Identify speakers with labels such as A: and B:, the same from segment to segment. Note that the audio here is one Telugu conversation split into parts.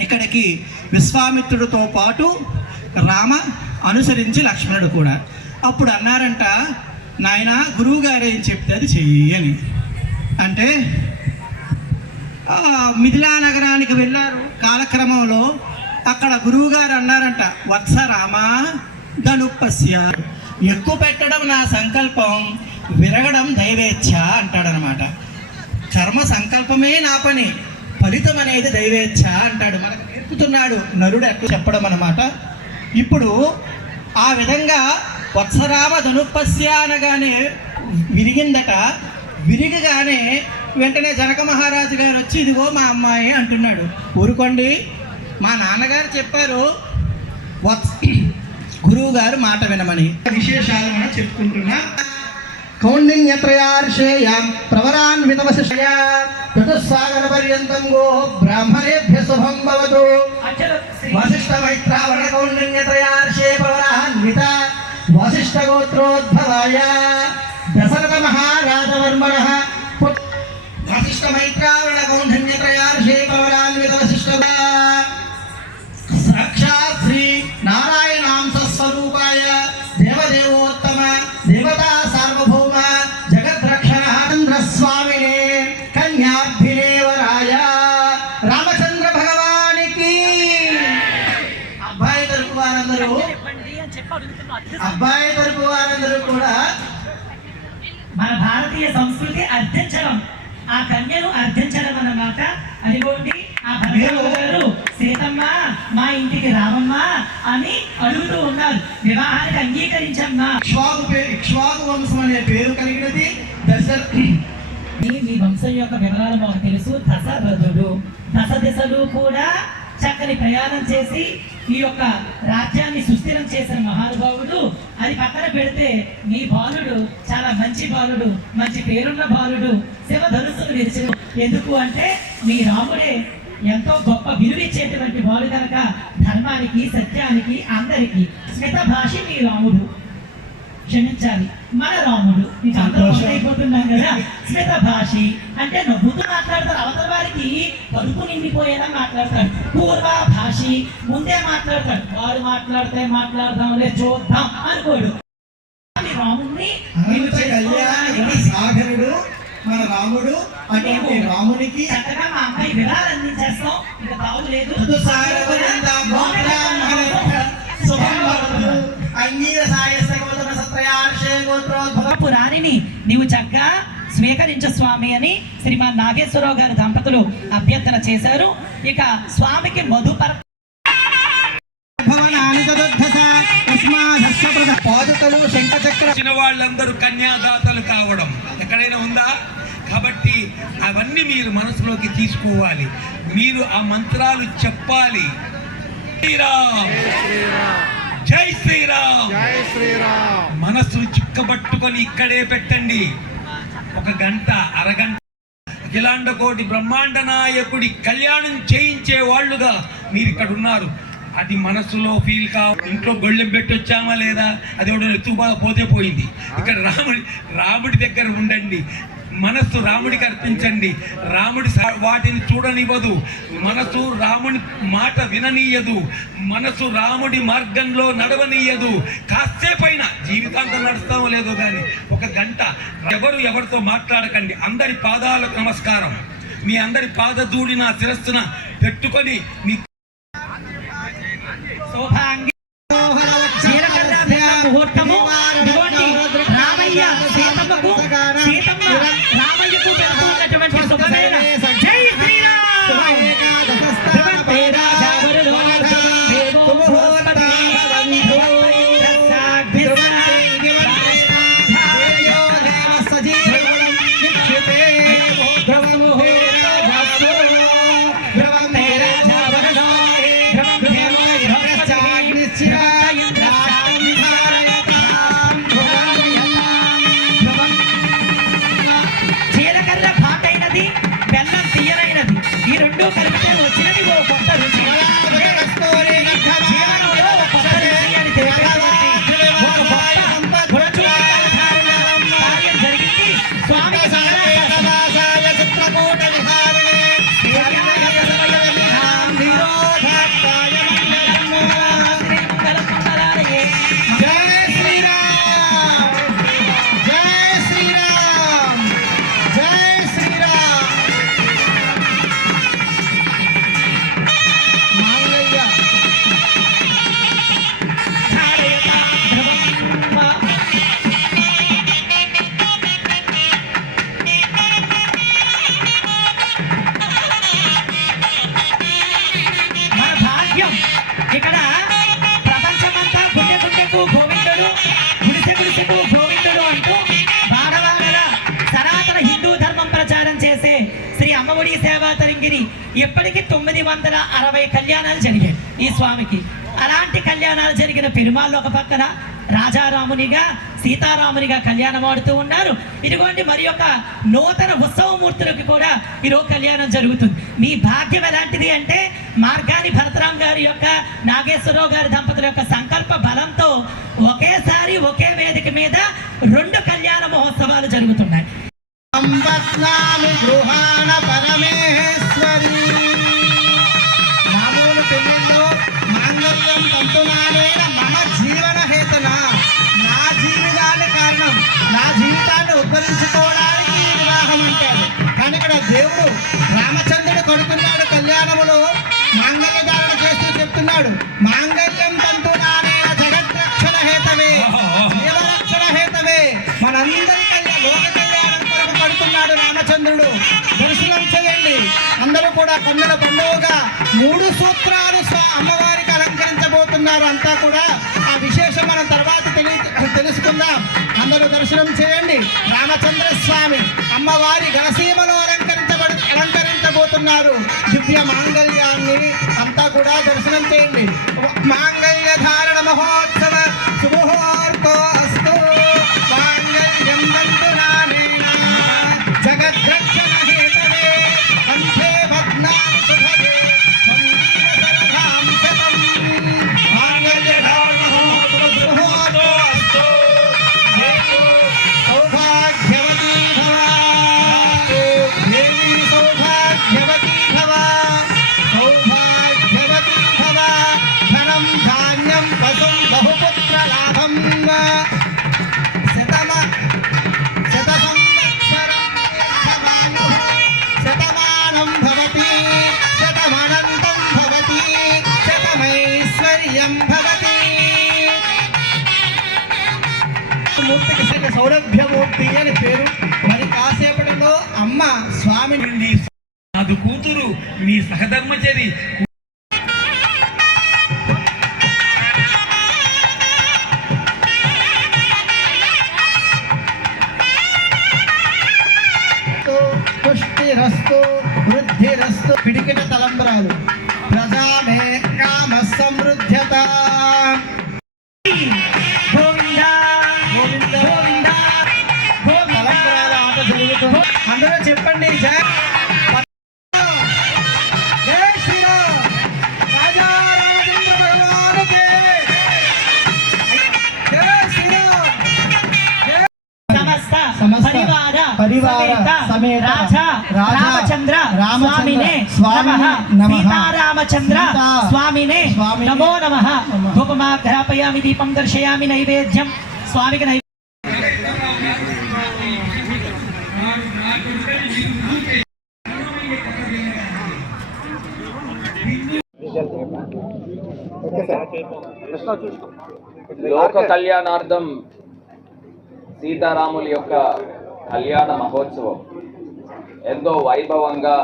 A: ఇక్కడికి విశ్వామిత్రుడితో పాటు రామ అనుసరించి లక్ష్మణుడు కూడా. అప్పుడు అన్నారంట నాయన గురువు గారు ఏం చెప్తే అది చెయ్యి అని. అంటే మిథిలా నగరానికి వెళ్ళారు. కాలక్రమంలో అక్కడ గురువు గారు అన్నారంట వత్స రామ ధనుపస్య. ఎక్కువ పెట్టడం నా సంకల్పం విరగడం దైవేచ్ఛ అంటాడనమాట. కర్మ సంకల్పమే నా పని. ఫలితం అనేది దైవేచ్ఛ అంటాడు. మనకు నేర్పుతున్నాడు నరుడు అట్లా చెప్పడం అనమాట ఇప్పుడు ఆ విధంగా వత్సరామ ధనుపస్య అనగానే విరిగిందట. విరిగగానే వెంటనే జనక మహారాజు గారు వచ్చి ఇదిగో మా అమ్మాయి అంటున్నాడు. ఊరుకోండి మా నాన్నగారు చెప్పారు వత్స గురువు గారు మాట వినమని. విశేషాలు మనం చెప్పుకుంటున్నా. కౌండిన్యత్రయార్షేయ ప్రవరాన్వితవశయ చతుస్సాగర పర్యంతం గో బ్రాహ్మణేభ్య శుభం భవతు వశిష్ఠ మైత్రావణ కౌండిన్యత్రయార్షే ప్రవరాన్విత వశిష్ఠ గోత్రోద్భవాయ దశరథ మహారాజవర్మణ వశిష్ఠ మైత్రావణ కౌండిన్యత్రయార్షే ప్రవరాన్విత వశిష్ఠ అబ్బాయి తరపు వారందరూ కూడా
B: మన భారతీయ సంస్కృతి అర్థించడం ఆ కన్యను అర్థించడం అన్నమాట. అదిగోండి ఆ గారు సీతమ్మ మా ఇంటికి రావమ్మా అని అడుగుతూ ఉన్నారు. వివాహానికి అంగీకరించమ్మా.
A: ఇక్ష్వాకు పే ఇక్ష్వాకు వంశం అనే పేరు కలిగినది దశరథ
B: మీ మీ వంశం యొక్క వివరాలు మాకు తెలుసు. దశరథుడు దశ దిశలు కూడా చక్కని ప్రయాణం చేసి ఈ యొక్క రాజ్యాన్ని సుస్థిరం చేసిన మహానుభావుడు. అది పక్కన పెడితే మీ బాలుడు చాలా మంచి బాలుడు మంచి పేరున్న బాలుడు శివధనుసును విరిచిన ఎందుకు అంటే మీ రాముడే ఎంతో గొప్ప విలువిచ్చేటువంటి బాలు కనుక ధర్మానికి సత్యానికి అందరికీ స్మిత భాషి మీ రాముడు. క్షమించాలి. మన రాముడు అందరూ
A: సంతోషం.
B: అయిపోతున్నాం కదా. స్మిత భాషి అంటే నవ్వుతూ మాట్లాడతారు. అవతల వారికి కడుపు నిండిపోయేలా మాట్లాడతాడు. పూర్వ భాషి ముందే మాట్లాడతాడు. వాడు మాట్లాడితే మాట్లాడదాంలే చూద్దాం అనుకోడు. రాముడిని
A: సాగరుడు మన రాముడు అటువంటి రామునికి
B: చక్కగా మా అమ్మాయి వివరాలు అందించేస్తాం. ఇంకా లేదు. పురాణిని నీవు చక్కగా స్వీకరించు స్వామి అని శ్రీమాన్ నాగేశ్వరరావు గారి దంపతులు అభ్యర్థన చేశారు. ఇక స్వామికి మధుపర
C: వాళ్ళందరూ కన్యాదాతలు కావడం ఎక్కడైనా ఉందా? కాబట్టి అవన్నీ మీరు మనసులోకి తీసుకోవాలి. మీరు ఆ మంత్రాలు చెప్పాలి. శ్రీరామ్! జై శ్రీరామ్!
D: జై శ్రీరామ్!
C: చిక్కబట్టుకొని ఇక్కడే పెట్టండి. ఒక గంట అరగంట. అఖిలాండ కోటి బ్రహ్మాండ నాయకుడి కళ్యాణం చేయించే వాళ్ళుగా మీరు ఇక్కడ ఉన్నారు. అది మనసులో ఫీల్ కా ఇంట్లో గొళ్ళెం పెట్టి వచ్చామా లేదా? అది ఎవడో ఎత్తుకు పోతే పోయింది. ఇక్కడ రాముడి రాముడి దగ్గర ఉండండి. మనస్సు రాముడికి అర్పించండి. రాముడి వాటిని చూడనివ్వదు. మనసు రాముడి మాట విననీయదు. మనసు రాముడి మార్గంలో నడవనీయదు. కాసేపైనా జీవితాంతం నడుస్తామో లేదో కానీ ఒక గంట ఎవరు ఎవరితో మాట్లాడకండి. అందరి పాదాలకు నమస్కారం. మీ అందరి పాదధూళి నా శిరస్సున పెట్టుకొని మీ
B: శోభాంగి ముహూర్తము. よ。すぎても違う గౌడీ సేవా తరంగిణి. ఇప్పటికి తొమ్మిది వందల అరవై కళ్యాణాలు జరిగాయి ఈ స్వామికి. అలాంటి కళ్యాణాలు జరిగిన పెరుమాళ్ళు ఒక పక్కన రాజారామునిగా సీతారామునిగా కళ్యాణం ఆడుతూ ఉన్నారు. ఇదిగోండి మరి యొక్క నూతన ఉత్సవమూర్తులకు కూడా ఈరోజు కళ్యాణం జరుగుతుంది. మీ భాగ్యం ఎలాంటిది అంటే మార్గాని భరతరాం గారి యొక్క నాగేశ్వరరావు గారి దంపతుల యొక్క సంకల్ప బలంతో ఒకేసారి ఒకే వేదిక మీద రెండు కళ్యాణ మహోత్సవాలు జరుగుతున్నాయి.
A: సంవత్సరాలు గృహాణ పరమేశ్వరి. మామూలు పెళ్ళిలో మాంగళ్యం తంతునాలేన మమ జీవన హేతున నా జీవితాన్ని కారణం నా జీవితాన్ని ఉద్ధరించుకోవడానికి వివాహం అంటాడు కానీ ఇక్కడ దేవుడు రామ అందరూ కూడా కన్నుల పండుగగా మూడు సూత్రాలు అమ్మవారికి అలంకరించబోతున్నారు. అంతా కూడా ఆ విశేషం మనం తర్వాత తెలుసుకుందాం. అందరూ దర్శనం చేయండి. రామచంద్ర స్వామి అమ్మవారి గణసీమలో అలంకరించబడి అలంకరించబోతున్నారు. దివ్య మాంగళ్యాన్ని అంతా కూడా దర్శనం చేయండి. మాంగళ్య ధారణ మహోత్సవం మూర్తికి సగ సౌలభ్యమూర్తి అని పేరు. మరి కాసేపటిలో అమ్మ స్వామి
C: నుండి నాదు కూతురు నీ సహధర్మచరి
A: పుష్టిరస్తు వృద్ధిరస్తు పిడికిట తలంబరాలు. ప్రజా
B: పరివార సమేత రామచంద్ర
A: రామచంద్ర
B: స్వామినే
A: స్వామినే
B: నమః
A: సీతా
B: స్వామినే నమో నమః.
A: నమః.
B: ధూపమాఘ్రాపయామి దీపం దర్శయామి నైవేద్యం. స్వామికి నైవేద్యం
D: లోక కళ్యాణార్థం సీతారాముల యొక్క కళ్యాణ మహోత్సవం. ఎంతో వైభవంగా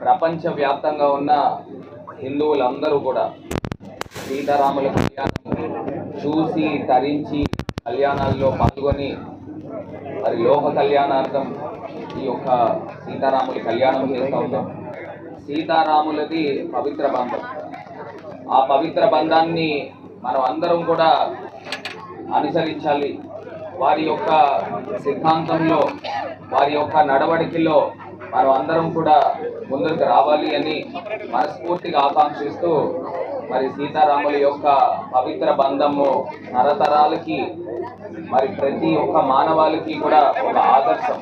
D: ప్రపంచవ్యాప్తంగా ఉన్న హిందువులందరూ కూడా సీతారాముల కళ్యాణం చూసి తరించి కళ్యాణాల్లో పాల్గొని మరి లోక కళ్యాణార్థం ఈ యొక్క సీతారాముల కళ్యాణం చేస్తూ ఉంటాం సీతారాములది పవిత్ర బంధం. ఆ పవిత్ర బంధాన్ని మనం అందరం కూడా అనుసరించాలి. వారి యొక్క సిద్ధాంతంలో వారి యొక్క నడవడికలో మనం అందరం కూడా ముందుకు రావాలి అని మనస్ఫూర్తిగా ఆకాంక్షిస్తూ మరి సీతారాముల యొక్క పవిత్ర బంధము తరతరాలకి మరి ప్రతి ఒక్క మానవాళికి కూడా ఒక ఆదర్శం.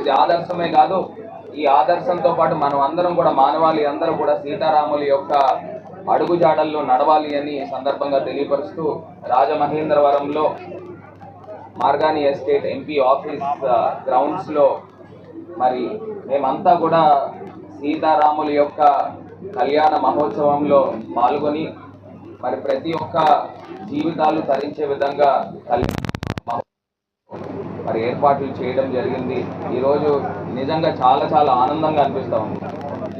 D: ఇది ఆదర్శమే కాదు ఈ ఆదర్శంతో పాటు మనం అందరం కూడా మానవాళి అందరూ కూడా సీతారాముల యొక్క అడుగుజాడల్లో నడవాలి అని సందర్భంగా తెలియపరుస్తూ రాజమహేంద్రవరంలో మార్గాని ఎస్టేట్ ఎంపీ ఆఫీస్ గ్రౌండ్స్లో మరి మేమంతా కూడా సీతారాముల యొక్క కళ్యాణ మహోత్సవంలో పాల్గొని మరి ప్రతి ఒక్క జీవితాలు తరించే విధంగా కళ్యాణ మరి ఏర్పాట్లు చేయడం జరిగింది. ఈరోజు నిజంగా చాలా చాలా ఆనందంగా అనిపిస్తూ ఉంది.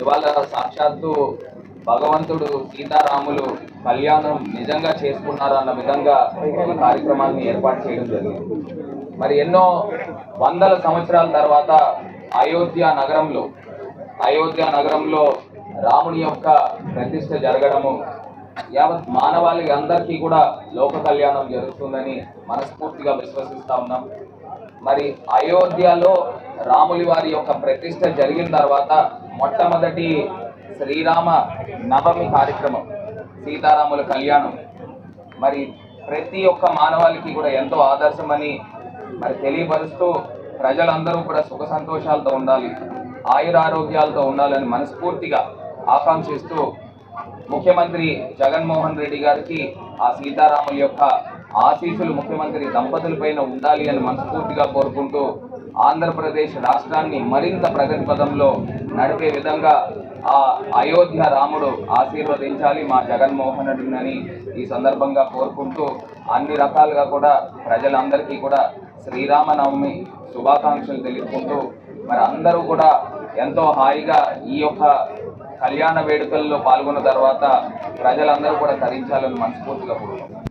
D: ఇవాళ సాక్షాత్తు భగవంతుడు సీతారాములు కళ్యాణం నిజంగా చేసుకున్నారన్న విధంగా కార్యక్రమాన్ని ఏర్పాటు చేయడం జరిగింది. మరి ఎన్నో వందల సంవత్సరాల తర్వాత అయోధ్య నగరంలో అయోధ్య నగరంలో రాముని యొక్క ప్రతిష్ట జరగడము యావత్ మానవాళి అందరికీ కూడా లోక కళ్యాణం జరుగుతుందని మనస్ఫూర్తిగా విశ్వసిస్తా ఉన్నాం. మరి అయోధ్యలో రాములి వారి యొక్క ప్రతిష్ట జరిగిన తర్వాత మొట్టమొదటి శ్రీరామ నవమి కార్యక్రమం సీతారాముల కళ్యాణం. మరి ప్రతి ఒక్క మానవాళికి కూడా ఎంతో ఆదర్శమని మరి తెలియపరుస్తూ ప్రజలందరూ కూడా సుఖ సంతోషాలతో ఉండాలి ఆయురారోగ్యాలతో ఉండాలని మనస్ఫూర్తిగా ఆకాంక్షిస్తూ ముఖ్యమంత్రి జగన్మోహన్ రెడ్డి గారికి ఆ సీతారాముల యొక్క ఆశీస్సులు ముఖ్యమంత్రి దంపతులపైన ఉండాలి అని మనస్ఫూర్తిగా కోరుకుంటూ ఆంధ్రప్రదేశ్ రాష్ట్రాన్ని మరింత ప్రగతి పదంలో నడిపే విధంగా ఆ అయోధ్య రాముడు ఆశీర్వదించాలి మా జగన్మోహన్ రెడ్డిని అని ఈ సందర్భంగా కోరుకుంటూ అన్ని రకాలుగా కూడా ప్రజలందరికీ కూడా శ్రీరామనవమి శుభాకాంక్షలు తెలుపుకుంటూ మరి అందరూ కూడా ఎంతో హాయిగా ఈ యొక్క కళ్యాణ వేడుకల్లో పాల్గొన్న తర్వాత ప్రజలందరూ కూడా తరించాలని మనస్ఫూర్తిగా కోరుకుంటున్నాను